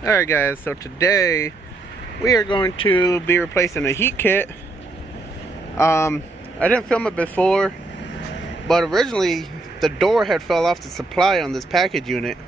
Alright guys, so today we are going to be replacing a heat kit. I didn't film it before, but originally the door had fell off the supply on this package unit,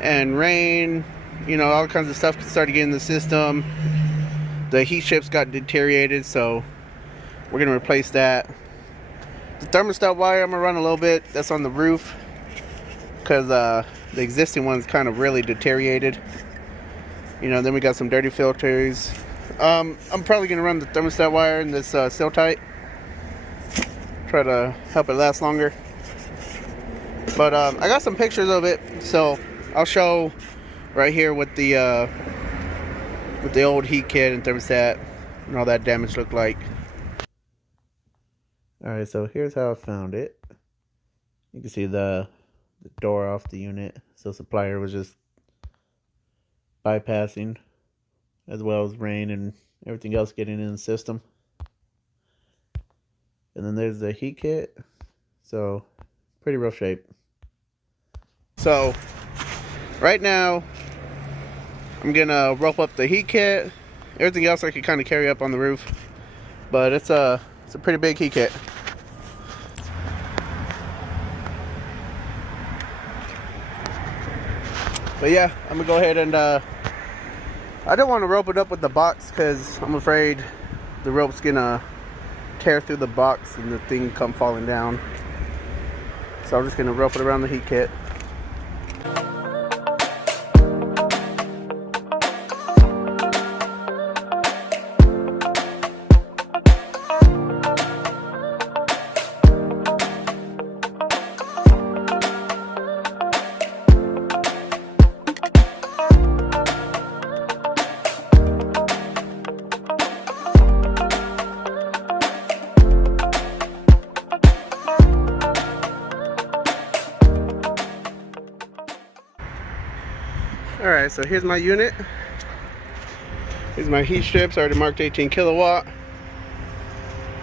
and rain, you know, all kinds of stuff started getting in the system. The heat ships got deteriorated, so we're going to replace that. The thermostat wire I'm going to run a little bit, that's on the roof, because the existing one's kind of really deteriorated. You know, then we got some dirty filters. I'm probably going to run the thermostat wire in this seal tight. Try to help it last longer. But I got some pictures of it, so I'll show right here what the old heat kit and thermostat and all that damage looked like. Alright, so here's how I found it. You can see the door off the unit. So supplier was just bypassing, as well as rain and everything else getting in the system. And then there's the heat kit. So pretty rough shape. So right now I'm gonna rope up the heat kit. Everything else I can kind of carry up on the roof, but it's a pretty big heat kit. But yeah, I'm gonna go ahead and I don't want to rope it up with the box because I'm afraid the rope's gonna tear through the box and the thing come falling down. So I'm just gonna rope it around the heat kit. Alright, so here's my unit. Here's my heat strips, already marked 18 kilowatt.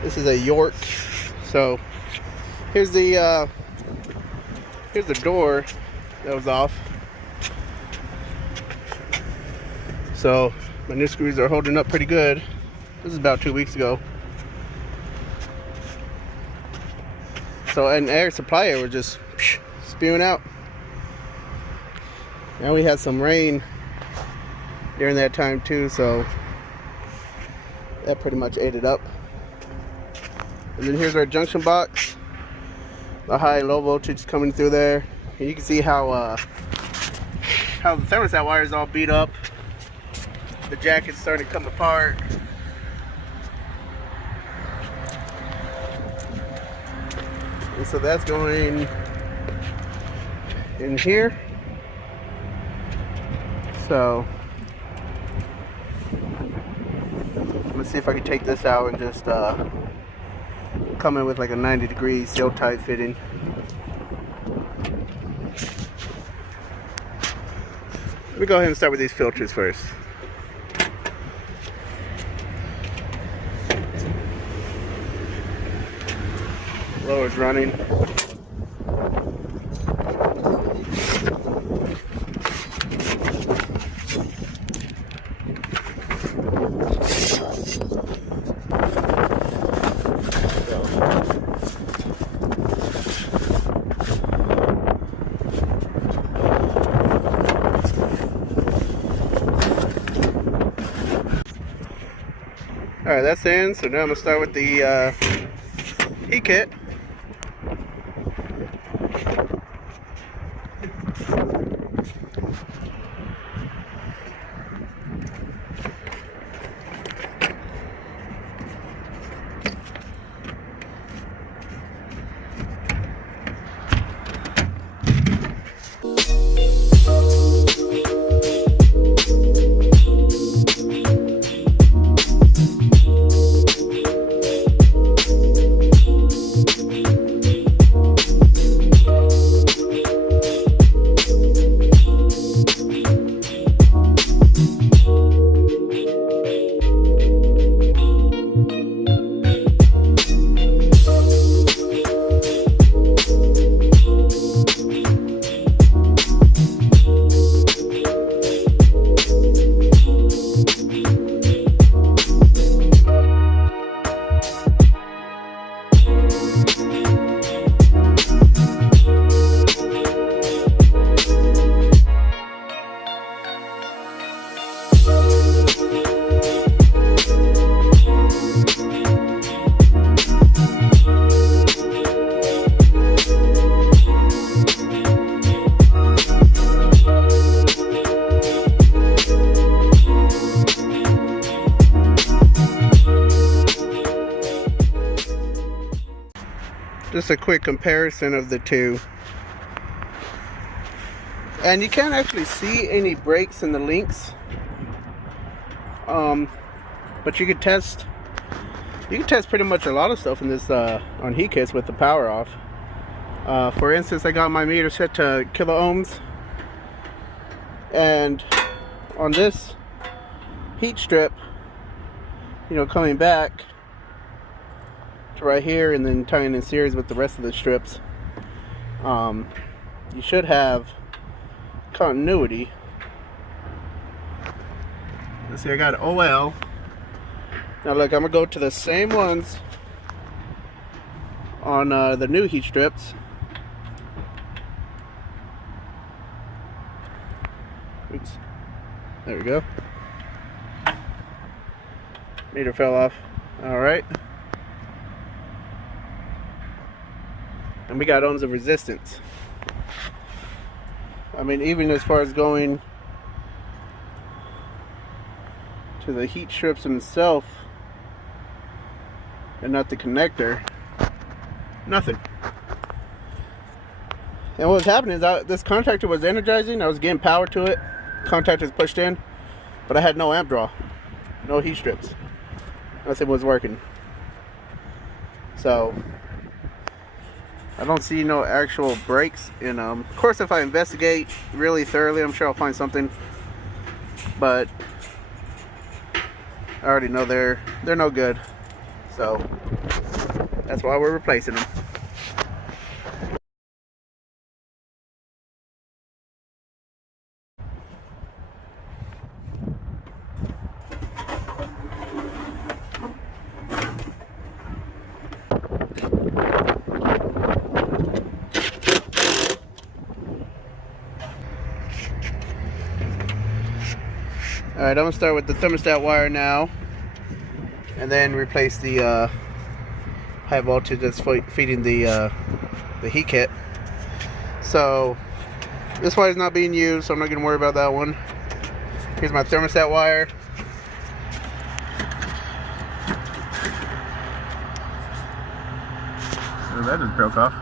This is a York. So here's the door that was off. So my new screws are holding up pretty good. This is about 2 weeks ago. So an air supply air was just spewing out. And we had some rain during that time too, so that pretty much ate it up. And then here's our junction box. The high low voltage is coming through there. And you can see how the thermostat wire is all beat up. The jacket's starting to come apart. And so that's going in here. So let's see if I can take this out and just come in with like a 90-degree seal tight fitting. Let me go ahead and start with these filters first. Blower's running. Alright, that's in. So now I'm going to start with the heat kit. just a quick comparison of the two. And you can't actually see any breaks in the links. But you can test pretty much a lot of stuff in this on heat kits with the power off. For instance, I got my meter set to kilo ohms, and on this heat strip, you know, coming back to right here and then tying in series with the rest of the strips, you should have continuity. Let's see, I got OL. Now look, I'm gonna go to the same ones on the new heat strips. Oops. There we go. Meter fell off. Alright. And we got ohms of resistance. I mean, even as far as going to the heat strips themselves and not the connector, nothing. And what was happening is this contactor was energizing. I was getting power to it. Contactor's pushed in, but I had no amp draw, no heat strips. Nothing was working. So I don't see no actual breaks in them. Of course, if I investigate really thoroughly, I'm sure I'll find something. But I already know they're no good. So that's why we're replacing them. Alright, I'm going to start with the thermostat wire now, and then replace the high voltage that's feeding the heat kit. So this wire is not being used, so I'm not going to worry about that one. Here's my thermostat wire. Oh, that just broke off.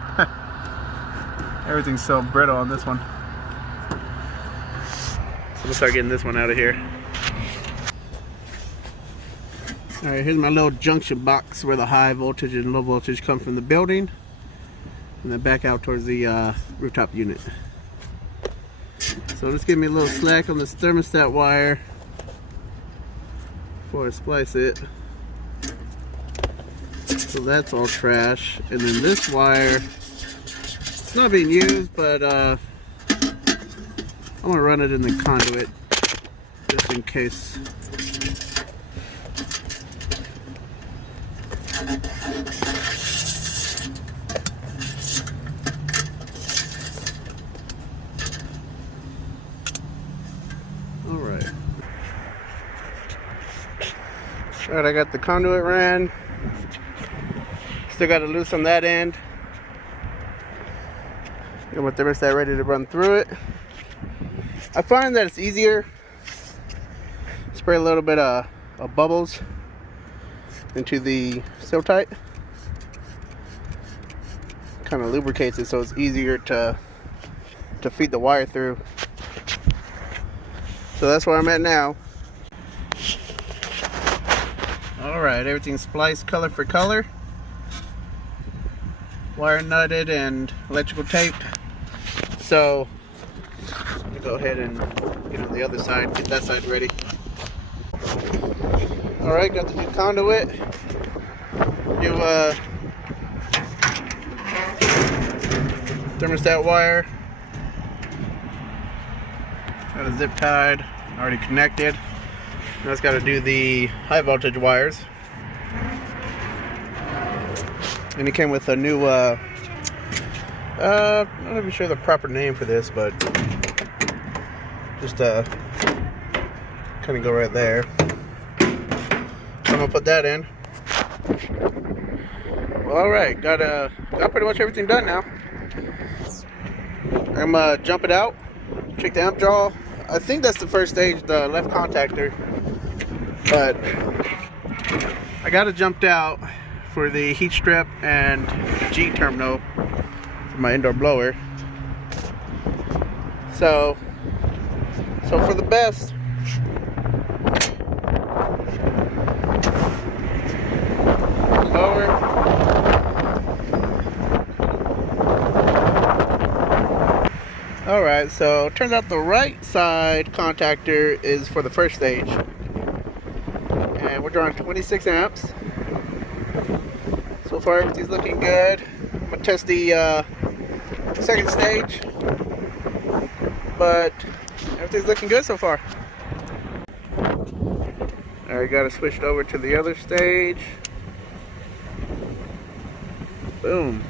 Everything's so brittle on this one. So I'm going to start getting this one out of here. Alright, here's my little junction box where the high voltage and low voltage come from the building, and then back out towards the rooftop unit. So just give me a little slack on this thermostat wire before I splice it. So that's all trash. And then this wire, it's not being used, but I'm gonna run it in the conduit just in case. Alright, I got the conduit ran. Still got it loose on that end. Got my thermostat ready to run through it. I find that it's easier. Spray a little bit of bubbles into the seal tight. Kind of lubricates it so it's easier to feed the wire through. So that's where I'm at now. Alright, everything's spliced color for color. Wire nutted and electrical tape. So I'm gonna go ahead and get on the other side, get that side ready. Alright, got the new conduit. New thermostat wire. Got a zip tied, already connected. Now it's got to do the high voltage wires. And it came with a new, I'm not even sure the proper name for this, but just kind of go right there. So I'm gonna put that in. Well, alright, got pretty much everything done now. I'm gonna jump it out, check the amp draw. I think that's the first stage, the left contactor. But I got it jumped out for the heat strip and G terminal for my indoor blower. So for the best, lower. Alright, so turns out the right side contactor is for the first stage. And we're drawing 26 amps. So far everything's looking good. I'm going to test the second stage. But everything's looking good so far. Alright, got to switch over to the other stage. Boom.